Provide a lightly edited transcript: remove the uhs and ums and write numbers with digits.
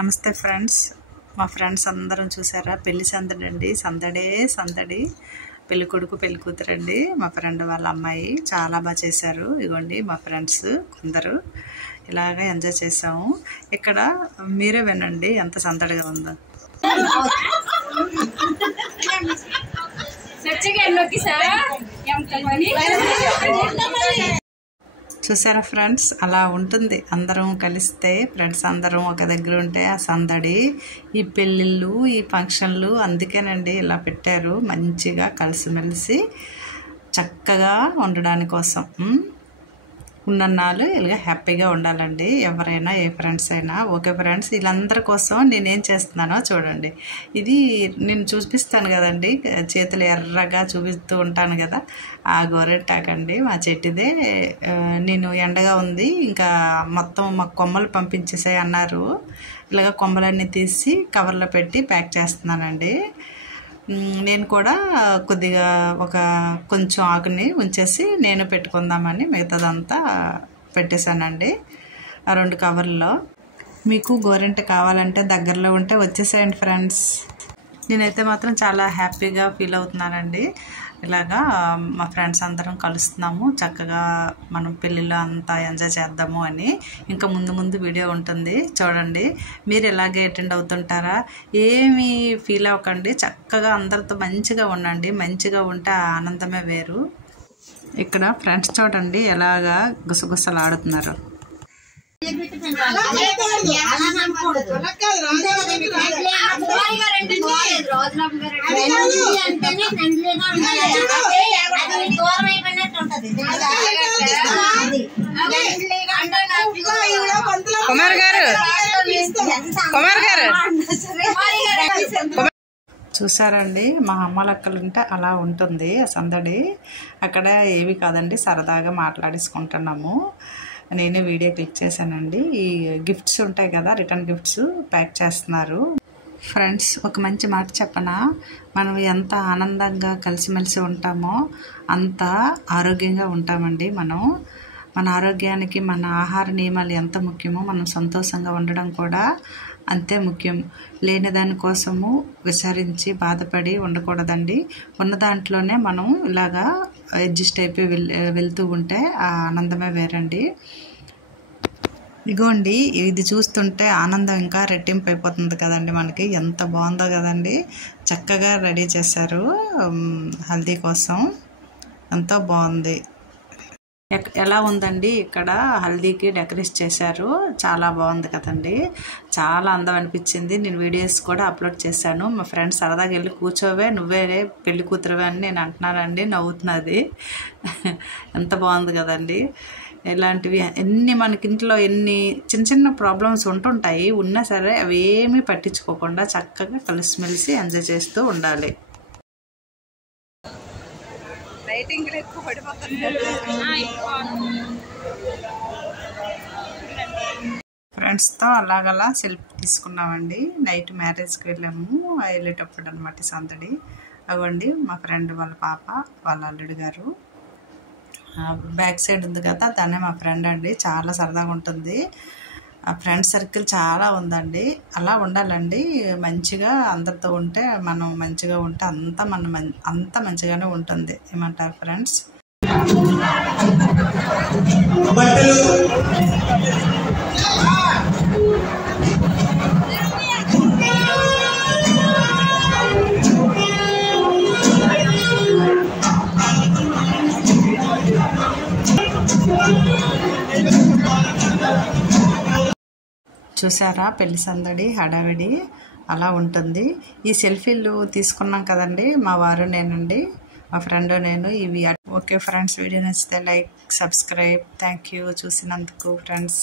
నమస్తే ఫ్రెండ్స్, మా ఫ్రెండ్స్ అందరం చూసారా పెళ్లి సందడి అండి. సందడే సందడి. పెళ్లి కొడుకు పెళ్లి కూతురండి, మా ఫ్రెండ్ వాళ్ళ అమ్మాయి చాలా బాగా చేశారు. ఇగోండి మా ఫ్రెండ్స్ కొందరు ఇలాగ ఎంజాయ్ చేసాము. ఇక్కడ మీరే వినండి ఎంత సందడిగా ఉందో. చూసారా ఫ్రెండ్స్, అలా ఉంటుంది. అందరం కలిస్తే ఫ్రెండ్స్ అందరం ఒక దగ్గర ఉంటే ఆ సందడి, ఈ పెళ్ళిళ్ళు ఈ ఫంక్షన్లు అందుకేనండి ఇలా పెట్టారు. మంచిగా కలిసిమెలిసి చక్కగా ఉండడాని కోసం ఉన్నన్నాళ్ళు ఇలాగ హ్యాపీగా ఉండాలండి. ఎవరైనా ఏ ఫ్రెండ్స్ అయినా. ఓకే ఫ్రెండ్స్, వీళ్ళందరి కోసం నేనేం చేస్తున్నానో చూడండి. ఇది నేను చూపిస్తాను కదండి, చేతులు ఎర్రగా చూపిస్తూ ఉంటాను కదా, ఆ గోరెంటాకండి మా చెట్టుదే. నేను ఎండగా ఉంది, ఇంకా మొత్తం మాకు కొమ్మలు పంపించేసాయి అన్నారు. ఇలాగ కొమ్మలన్నీ తీసి కవర్లో పెట్టి ప్యాక్ చేస్తున్నానండి. నేను కూడా కొద్దిగా కొంచెం ఆకుని ఉంచేసి నేను పెట్టుకుందామని మిగతాదంతా పెట్టేశానండి ఆ 2 కవర్లో. మీకు గోరెంట కావాలంటే దగ్గరలో ఉంటే వచ్చేసేయండి ఫ్రెండ్స్. నేనైతే మాత్రం చాలా హ్యాపీగా ఫీల్ అవుతున్నానండి. ఇలాగా మా ఫ్రెండ్స్ అందరం కలుస్తున్నాము, చక్కగా మనం పెళ్ళిలో అంతా ఎంజాయ్ చేద్దాము అని. ఇంకా ముందు వీడియో ఉంటుంది చూడండి. మీరు ఇలాగే అటెండ్ అవుతుంటారా? ఏమీ ఫీల్ అవ్వకండి, చక్కగా అందరితో మంచిగా ఉండండి. మంచిగా ఉంటే ఆ ఆనందమే వేరు. ఇక్కడ ఫ్రెండ్స్ చూడండి ఎలాగా గుసగుసలాడుతున్నారు. కుమార్ గారు చూసారండి, మా అమ్మలక్కలుంటే అలా ఉంటుంది ఆ సందడి. అక్కడ ఏవి కాదండి, సరదాగా మాట్లాడేసుకుంటున్నాము. నేనే వీడియో క్లిక్ చేశానండి. ఈ గిఫ్ట్స్ ఉంటాయి కదా, రిటర్న్ గిఫ్ట్స్ ప్యాక్ చేస్తున్నారు. ఫ్రెండ్స్, ఒక మంచి మాట చెప్పనా, మనం ఎంత ఆనందంగా కలిసిమెలిసి ఉంటామో అంత ఆరోగ్యంగా ఉంటామండి. మన ఆరోగ్యానికి మన ఆహార నియమాలు ఎంత ముఖ్యమో మనం సంతోషంగా ఉండడం కూడా అంతే ముఖ్యం. లేని దానికోసము విచారించి బాధపడి ఉండకూడదండి. ఉన్న దాంట్లోనే మనం ఇలాగా అడ్జస్ట్ అయిపోయి వెళ్తూ ఉంటే ఆ ఆనందమే వేరండి. ఇగోండి, ఇది చూస్తుంటే ఆనందం ఇంకా రెట్టింపు అయిపోతుంది కదండి మనకి. ఎంత బాగుందో కదండి, చక్కగా రెడీ చేశారు హల్దీ కోసం. ఎంతో బాగుంది. ఎలా ఉందండి, ఇక్కడ హల్దీకి డెకరేట్ చేశారు, చాలా బాగుంది కదండి. చాలా అందం అనిపించింది. నేను వీడియోస్ కూడా అప్లోడ్ చేశాను. మా ఫ్రెండ్స్ సరదాగా వెళ్ళి కూర్చోవే, నువ్వే పెళ్లి కూతురువే అని నేను అంటున్నానండి, నవ్వుతున్నది. ఎంత బాగుంది కదండి. ఇలాంటివి మనకి ఇంట్లో ఎన్ని చిన్న ప్రాబ్లమ్స్ ఉంటుంటాయి, ఉన్నా సరే అవి ఏమీ పట్టించుకోకుండా చక్కగా కలిసిమెలిసి ఎంజాయ్ చేస్తూ ఉండాలి. ఫ్రెండ్స్తో అలాగలా సెల్ఫీ తీసుకున్నామండి. నైట్ మ్యారేజ్కి వెళ్ళాము, వెళ్ళేటప్పుడు అనమాట సందడి. అవ్వండి మా ఫ్రెండ్ వాళ్ళ పాప, వాళ్ళ అల్లుడు గారు. బ్యాక్ సైడ్ ఉంది కదా, తనే మా ఫ్రెండ్ అండి. చాలా సరదాగా ఉంటుంది. ఫ్రెండ్ సర్కిల్ చాలా ఉందండి. అలా ఉండాలండి. మంచిగా అందరితో ఉంటే, మనం మంచిగా ఉంటే అంత మంచిగానే ఉంటుంది. ఏమంటారు ఫ్రెండ్స్? చూసారా పెళ్లి సందడి హడావిడి అలా ఉంటుంది. ఈ సెల్ఫీలు తీసుకున్నాం కదండి, మా వారు నేనండి, మా ఫ్రెండ్ నేను. ఇవి ఓకే ఫ్రెండ్స్, వీడియో నచ్చితే లైక్, సబ్స్క్రైబ్. థ్యాంక్ యూ చూసినందుకు ఫ్రెండ్స్.